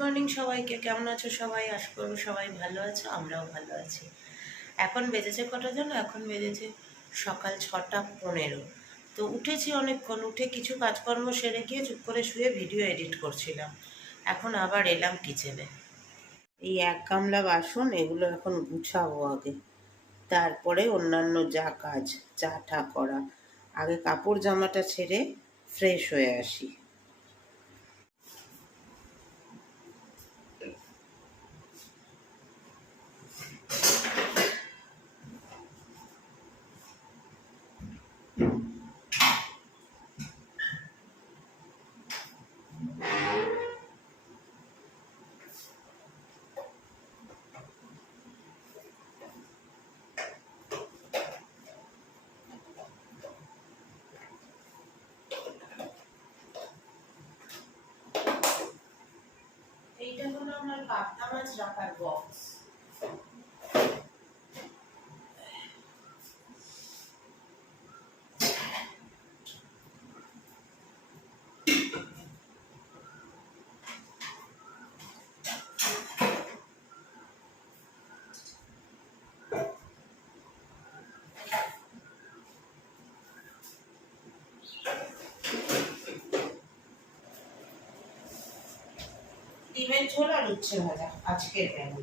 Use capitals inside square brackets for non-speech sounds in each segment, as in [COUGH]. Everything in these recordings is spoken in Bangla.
মর্নিং সবাইকে। কেমন আছো সবাই? আশা করব সবাই ভালো আছো, আমরাও ভালো আছি। এখন বেজেছে কটা জানো? এখন বেজেছে সকাল ছটা পনেরো। তো উঠেছি অনেকক্ষণ, উঠে কিছু কাজকর্ম সেরে গিয়ে চুপ করে শুয়ে ভিডিও এডিট করছিলাম। এখন আবার এলাম কিচেনে। এই এক গামলা বাসন, এগুলো এখন গুছাবো আগে। তারপরে অন্যান্য যা কাজ, চা টা করা। আগে কাপড় জামাটা ছেড়ে ফ্রেশ হয়ে আসি। হলো আমার পাবদা ডিমের ঝোল আর উচ্ছে ভাজা, আজকের মেনু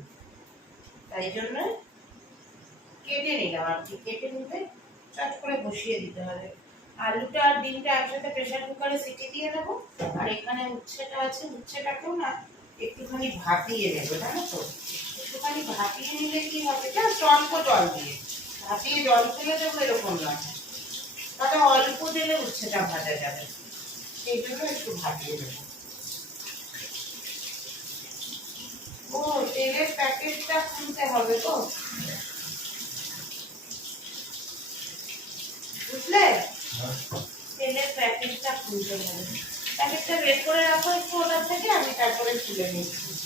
তাই জন্য কেটে নিলাম আর কি, কেটে নিলে চট করে বসিয়ে দিতে হবে। আলুটা আর ডিমটা একসাথে প্রেশার কুকারে সিটি দিয়ে দেবো। আর এখানে উচ্ছেটা আছে, উচ্ছেটাকেও না একটুখানি ভাপিয়ে নেব, জানো তো? একটুখানি ভাপিয়ে নিলে কি হবে জাস্ট অল্প জল দিয়ে। ভাপিয়ে জল ফেলে দেবো এরকম না তাহলে অল্প দিলে উচ্ছেটা ভাজা যাবে। সেই জন্য একটু ভাপিয়ে দেবো ও তেলের প্যাকেটটা খুলতে হবে তো। বুঝলে? তেলের প্যাকেটটা খুলতে হবে। প্যাকেটটা বের করে রাখো একটু ওটার থেকে আমি তারপরে খুলে নিচ্ছি।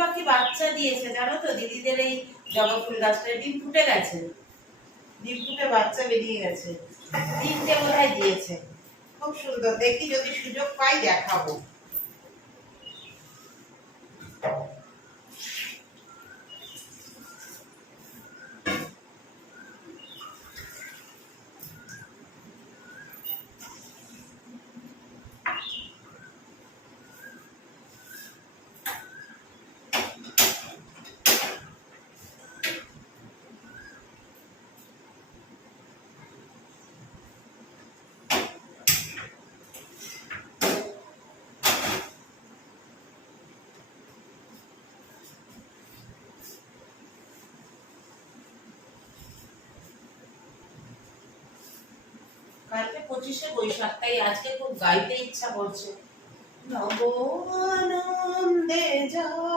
পাখি বাচ্চা দিয়েছে, জানো তো? দিদিদের এই জবা ফুল গাছটা ডিম ফুটে গেছে। ডিম ফুটে বাচ্চা বেরিয়ে গেছে। তিনটে বোধ দিয়েছে। খুব সুন্দর। দেখি যদি সুযোগ পাই দেখাবো। কালকে পঁচিশে বৈশাখ তাই আজকে খুব গাইতে ইচ্ছা করছে। নব আনন্দে জাগো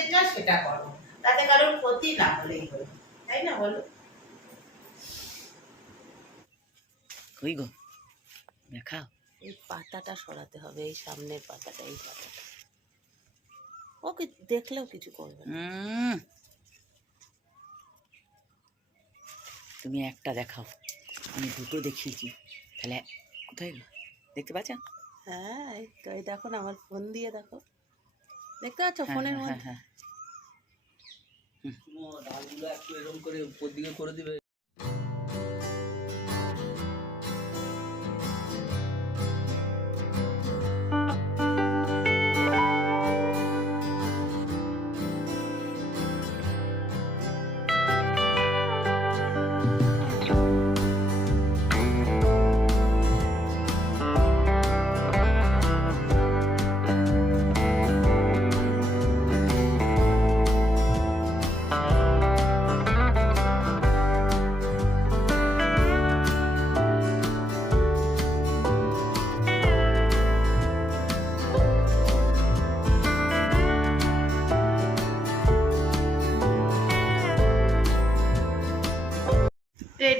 যেটা সেটা করো। তাতে কারোর ক্ষতি না হলেই হলো। তাই না বলো? কই গো? দেখাও। এই পাতাটা সরাতে হবে এই সামনের পাতাটা এই পাতাটা। ওকে দেখলেও কিছু করবে তুমি একটা দেখাও। আমি দুটো দেখিয়েছি। তাহলে কোথায় গো? দেখতে পাচ্ছ? হ্যাঁ এই তো দেখো না আমার ফোন দিয়ে দেখো। দেখতে পাচ্ছ হ্যাঁ, ফোনের হ্যাঁ, মধ্যে? হ্যাঁ, ডালগুলো একটু এরকম করে উপর দিকে করে দিবে।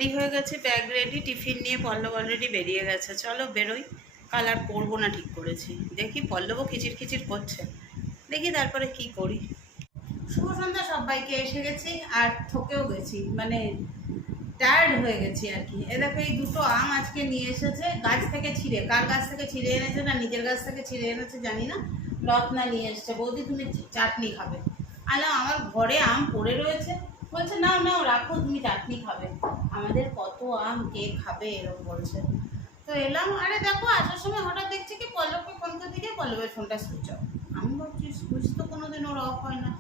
হয়ে গেছে ব্যাগ রেডি টিফিন নিয়ে পল্লব অলরেডি বেরিয়ে গেছে। চলো বেরোই। কাল আর না ঠিক করেছি। দেখি পল্লবও খিচির খিচির করছে। দেখি তারপরে কি করি। শুভ সন্ধ্যা সবাইকে, এসে গেছি আর থকেও গেছি। মানে টায়ার্ড হয়ে গেছি আর কি। এ দেখো, এই দুটো আম আজকে নিয়ে এসেছে। গাছ থেকে ছিঁড়ে, কার গাছ থেকে ছিঁড়ে এনেছে না নিজের গাছ থেকে ছিঁড়ে এনেছে জানি না। রত্না নিয়ে এসছে। বৌদি তুমি চাটনি খাবে। আলো, আমার ঘরে আম পড়ে রয়েছে। বলছে না না রাখো, তুমি চাটনি খাবে। আমাদের কত আম, কে খাবে, এরকম বলছে। তো এলাম, আরে দেখো, আসার সময় হঠাৎ দেখছি কি পল্লবকে ফোন করতে গিয়ে পল্লবের ফোনটা সুইচ অফ আমি ভাবছি সুইচ তো কোনোদিন ওর অফ হয় না।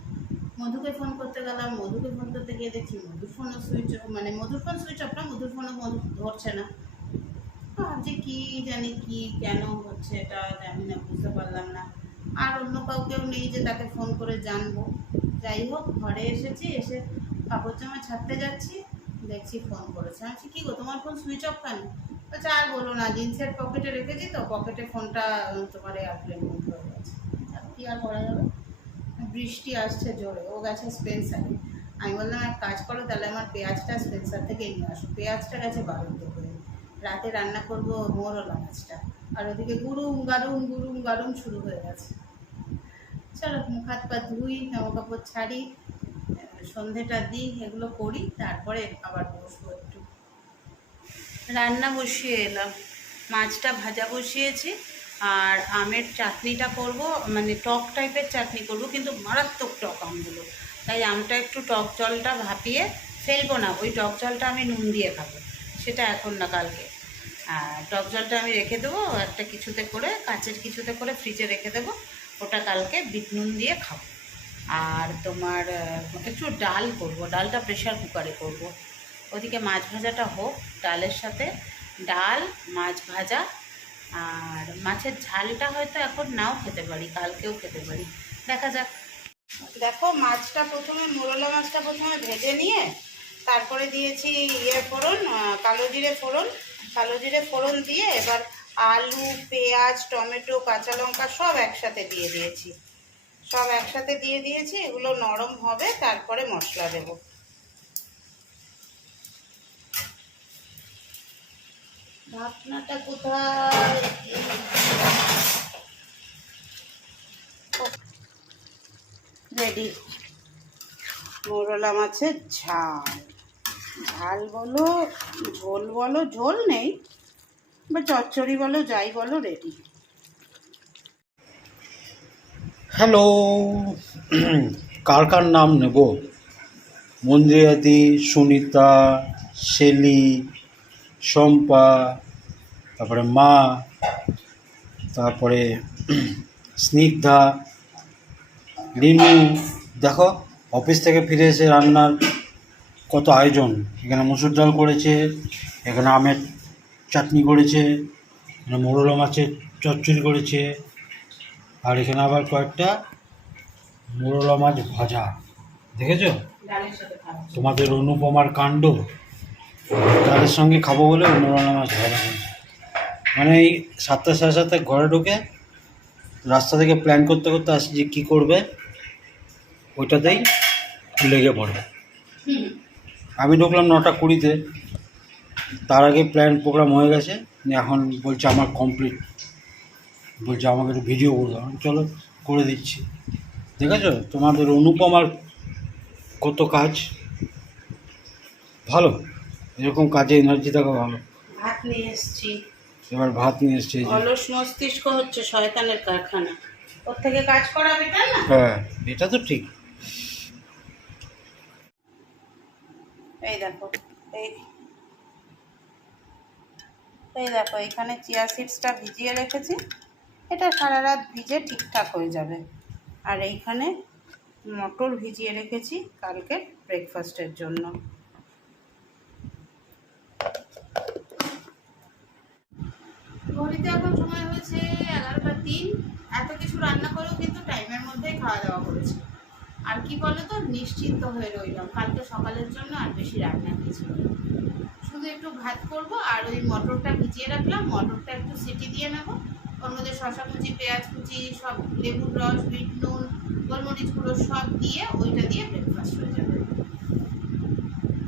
মধুকে ফোন করতে গেলাম, মধুকে ফোন করতে গিয়ে দেখছি মধুর ফোনও সুইচ অফ মানে মধুর ফোন সুইচ অফ না, মধুর ফোনও মধু ধরছে না। ভাবছি, কি জানি কি কেন হচ্ছে এটা, জানি না, বুঝতে পারলাম না। আর অন্য কাউকেও নেই যে তাকে ফোন করে জানব। যাই হোক, ঘরে এসেছি, এসে কাপড় জামা ছাড়তে যাচ্ছি। দেখছি ফোন করেছে। আমি কি গো, তোমার ফোন সুইচ অফ কেন? বলছে, আর বলো না, জিন্সের পকেটে রেখেছি তো পকেটে ফোনটা তোমার এয়ারপ্লেন মুভ হয়ে গেছে। কি আর করা যাবে? বৃষ্টি আসছে জোরে, ও গেছে স্পেন্সারে আমি বললাম, এক কাজ করো, তাহলে আমার পেঁয়াজটা স্পেন্সার থেকে নিয়ে আসো। পেঁয়াজটা গেছে বাড়িতে করে রাতে রান্না করব মোরলা মাছটা। আর ওদিকে গুরুম গারুম গুরুম গারুম শুরু হয়ে গেছে। চলো, মুখ হাত পা ধুই, জামা কাপড় ছাড়ি সন্ধেটা দিই, এগুলো করি, তারপরে আবার বসবো একটু। রান্না বসিয়ে এলাম। মাছটা ভাজা বসিয়েছি, আর আমের চাটনিটা করব মানে টক টাইপের চাটনি করব, কিন্তু মারাত্মক টক আমগুলো। তাই আমটা একটু টক জলটা ভাপিয়ে ফেলব না, ওই টক জলটা আমি নুন দিয়ে খাব, সেটা এখন না কালকে। আর টক জলটা আমি রেখে দেবো, একটা কিছুতে করে, কাঁচের কিছুতে করে ফ্রিজে রেখে দেবো, ওটা কালকে বিট নুন দিয়ে খাব। আর তোমার একটু ডাল করব, ডালটা প্রেশার কুকারে করব। ওদিকে মাছ ভাজাটা হোক, ডালের সাথে ডাল, মাছ ভাজা, আর মাছের ঝালটা হয়তো এখন নাও খেতে পারি, কালকেও খেতে পারি। দেখা যাক। দেখো, মাছটা প্রথমে মোরলা মাছটা প্রথমে ভেজে নিয়ে, তারপরে দিয়েছি ইয়ে ফোড়ন কালো জিরে ফোড়ন। কালো জিরে ফোড়ন দিয়ে এবার আলু, পেঁয়াজ, টমেটো, কাঁচা লঙ্কা সব একসাথে দিয়ে দিয়েছি। সব একসাথে দিয়ে দিয়েছি এগুলো নরম হবে তারপরে মশলা দেবো। ঢাকনাটা কোথায়? রেডি। মোরলা মাছের ঝাল। ঝাল বলো ঝোল বলো ঝোল নেই বা চচ্চড়ি বলো যাই বলো রেডি। হ্যালো, কার কার নাম নেব? মন্দিরাদি, সুনিতা, শেলি, শম্পা, তারপরে মা, তারপরে স্নিগ্ধা রিনু দেখো, অফিস থেকে ফিরে এসে রান্নার কত আয়োজন। এখানে মুসুর ডাল করেছে, এখানে আমের চাটনি করেছে, এখানে মোরলা মাছের চচ্চড়ি করেছে আর এখানে আবার কয়েকটা মোরলা মাছ ভাজা। দেখেছ? তোমাদের অনুপমার কাণ্ড। তাদের সঙ্গে খাব বলে মোরলা মাছ ভাজা মানে এই সাতটা সাড়ে সাতটায় ঘরে ঢুকে রাস্তা থেকে প্ল্যান করতে করতে আসি যে কী করবে ওইটাতেই লেগে পড়ে। হুম। আমি ঢুকলাম নটা কুড়িতে। তার আগে প্ল্যান প্রোগ্রাম হয়ে গেছে। এখন বলছে আমার কমপ্লিট বলছে আমাকে একটু ভিডিও করে দাও। চলো করে দিচ্ছি। দেখেছ? তোমাদের অনুপমার কত কাজ? ভালো? এরকম কাজে এনার্জি থাকা ভালো? ভাত নিয়ে এসছি। এবার ভাত নিয়ে এসছে অলস মস্তিষ্ক হচ্ছে শয়তানের কারখানা। ওর থেকে কাজ করাবে তাই না? হ্যাঁ এটা তো ঠিক। এই দেখো এই এই দেখো এখানে চিয়া সিডসটা ভিজিয়ে রেখেছি। এটা সারা রাত ভিজে ঠিকঠাক হয়ে যাবে। আর এইখানে মটর ভিজিয়ে রেখেছি কালকে ব্রেকফাস্টের জন্য। ঘড়িতে এখন সময় হয়েছে এগারোটা তিন। এত কিছু রান্না করেও কিন্তু টাইমের মধ্যেই খাওয়া দাওয়া করেছি। আর কি বলো তো নিশ্চিন্ত হয়ে রইলাম। কালকে সকালের জন্য আর বেশি রান্না কিছু শুধু একটু ভাত করব আর ওই মটরটা ভিজিয়ে রাখলাম, মটরটা একটু সিটি দিয়ে নেব। ওর মধ্যে শশা কুচি পেঁয়াজ কুচি সব লেবুর রস, বিট, নুন, গোলমরিচ গুঁড়ো সব দিয়ে ওইটা দিয়ে ব্রেকফাস্ট হয়ে যাবে।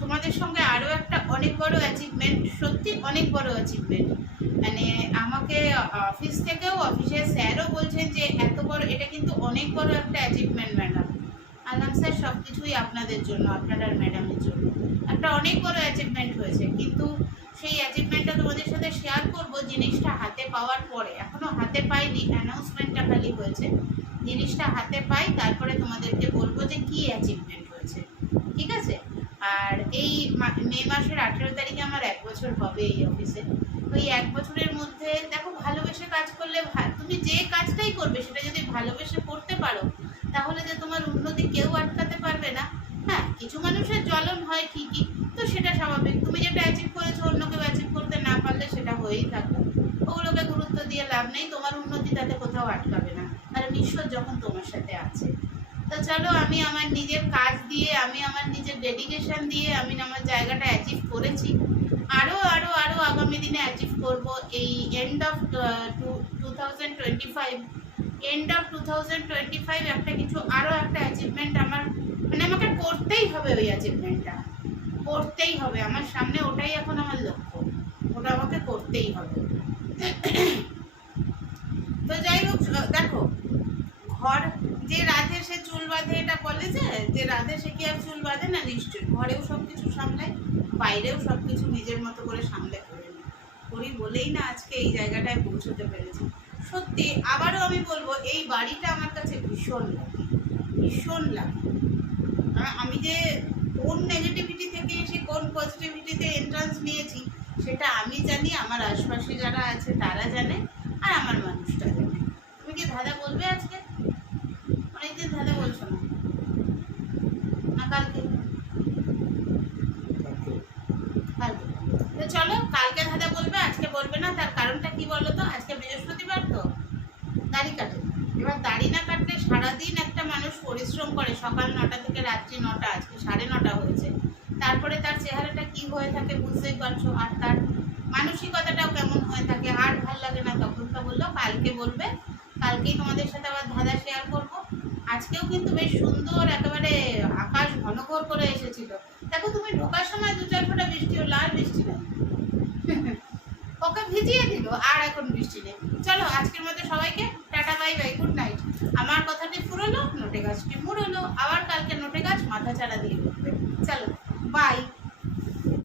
তোমাদের সঙ্গে আরও একটা অনেক বড় অ্যাচিভমেন্ট সত্যি অনেক বড় অ্যাচিভমেন্ট মানে আমাকে অফিস থেকেও অফিসের স্যারও বলছেন যে এত বড়, এটা কিন্তু অনেক বড় একটা অ্যাচিভমেন্ট ম্যাডাম আলাম স্যার সব কিছুই আপনাদের জন্য, আপনার ম্যাডামের জন্য। একটা অনেক বড় অ্যাচিভমেন্ট হয়েছে, কিন্তু সেই অ্যাচিভমেন্টটা তোমাদের সাথে শেয়ার করব জিনিসটা হাতে পাওয়ার পরে। এখনও হাতে পাইনি অ্যানাউন্সমেন্টটা খালি হয়েছে। জিনিসটা হাতে পাই, তারপরে তোমাদেরকে বলব যে কী অ্যাচিভমেন্ট হয়েছে। ঠিক আছে? আর এই মে মাসের আঠেরো তারিখে আমার এক বছর হবে এই অফিসে ওই এক বছরের মধ্যে দেখো ভালোবেসে কাজ করলে তুমি যে কাজটাই করবে, সেটা যদি ভালোবেসে করতে পারো, তাহলে যে তোমার উন্নতি কেউ আটকাতে পারবে না। হ্যাঁ কিছু মানুষের জ্বলন হয় ঠিকই তো সেটা স্বাভাবিক। তুমি যেটা অ্যাচিভ করেছ অন্য কেউ অ্যাচিভ করতে না পারলে সেটা হয়েই থাকবে ওগুলোকে গুরুত্ব দিয়ে লাভ নেই, তোমার উন্নতি তাতে কোথাও আটকাবে না। কারণ ঈশ্বর যখন তোমার সাথে আছে। তো চলো, আমি আমার নিজের কাজ দিয়ে, আমি আমার নিজের ডেডিকেশন দিয়ে, আমি আমার জায়গাটা অ্যাচিভ করেছি। আরও আরও আরও আগামী দিনে অ্যাচিভ করব। এই end of two thousand twenty five end of two thousand twenty five একটা কিছু আরও একটা অ্যাচিভমেন্ট আমার মানে আমাকে করতেই হবে ওই অ্যাচিভমেন্টটা করতেই হবে। আমার সামনে ওটাই এখন আমার লক্ষ্য। ওটা আমাকে করতেই হবে। তো যাই হোক দেখো, ঘর যে রাধে সে চুল বাঁধে এটা বলে যে যে রাধে সে কি আর চুল বাঁধে না, নিশ্চয়ই। ঘরেও সব কিছু সামলায়, বাইরেও সব কিছু নিজের মতো করে সামলে করে করি বলেই না আজকে এই জায়গাটায় পৌঁছতে পেরেছি। সত্যি, আবারও আমি বলব, এই বাড়িটা আমার কাছে ভীষণ লাগে ভীষণ লাগে আমি যে কোন নেগেটিভিটি থেকে এসে কোন পজিটিভিটিতে এন্ট্রান্স নিয়েছি, সেটা আমি জানি, আমার আশপাশে যারা আছে তারা জানে, আর আমার মানুষটা জানে। তুমি কি ধাঁধা বলবে আজকে? অনেকদিন ধাঁধা বলছো না। কালকে। কালকে। তো চলো, কালকে ধাঁধা বলবে, আজকে বলবে না, তার কারণটা কি বলো তো? আজকে বৃহস্পতিবার তো। দাড়ি কাটে এবার দাড়ি না কাটলে সারাদিন একটা মানুষ পরিশ্রম করে। সকাল নটা থেকে রাত্রি নটা আজকে সাড়ে নটা হয়েছে। তারপরে তার চেহারাটা কি হয়ে থাকে বুঝতেই পারছ? আর তার মানসিকতাটাও কেমন হয়ে থাকে? আর ভালো লাগে না? তখন তো বলল কালকে বলবে। কালকেই তোমাদের সাথে আবার ধাঁধা শেয়ার করব। আজকেও কিন্তু বেশ সুন্দর একেবারে আকাশ ঘনঘোর করে এসেছিল। দেখো তুমি ঢোকার সময় দু চার ফোঁটা বৃষ্টি হলো আর বৃষ্টি নেই। [LAUGHS] ওকে ভিজিয়ে দিল আর এখন বৃষ্টি নেই। চলো আজকের মধ্যে সবাইকে tata, bye bye good night আমার কথাটি ফুরলো, নোটে গাছটি মুড়লো, আবার কালকে নোটে গাছ মাথা চাড়া দিয়ে চলো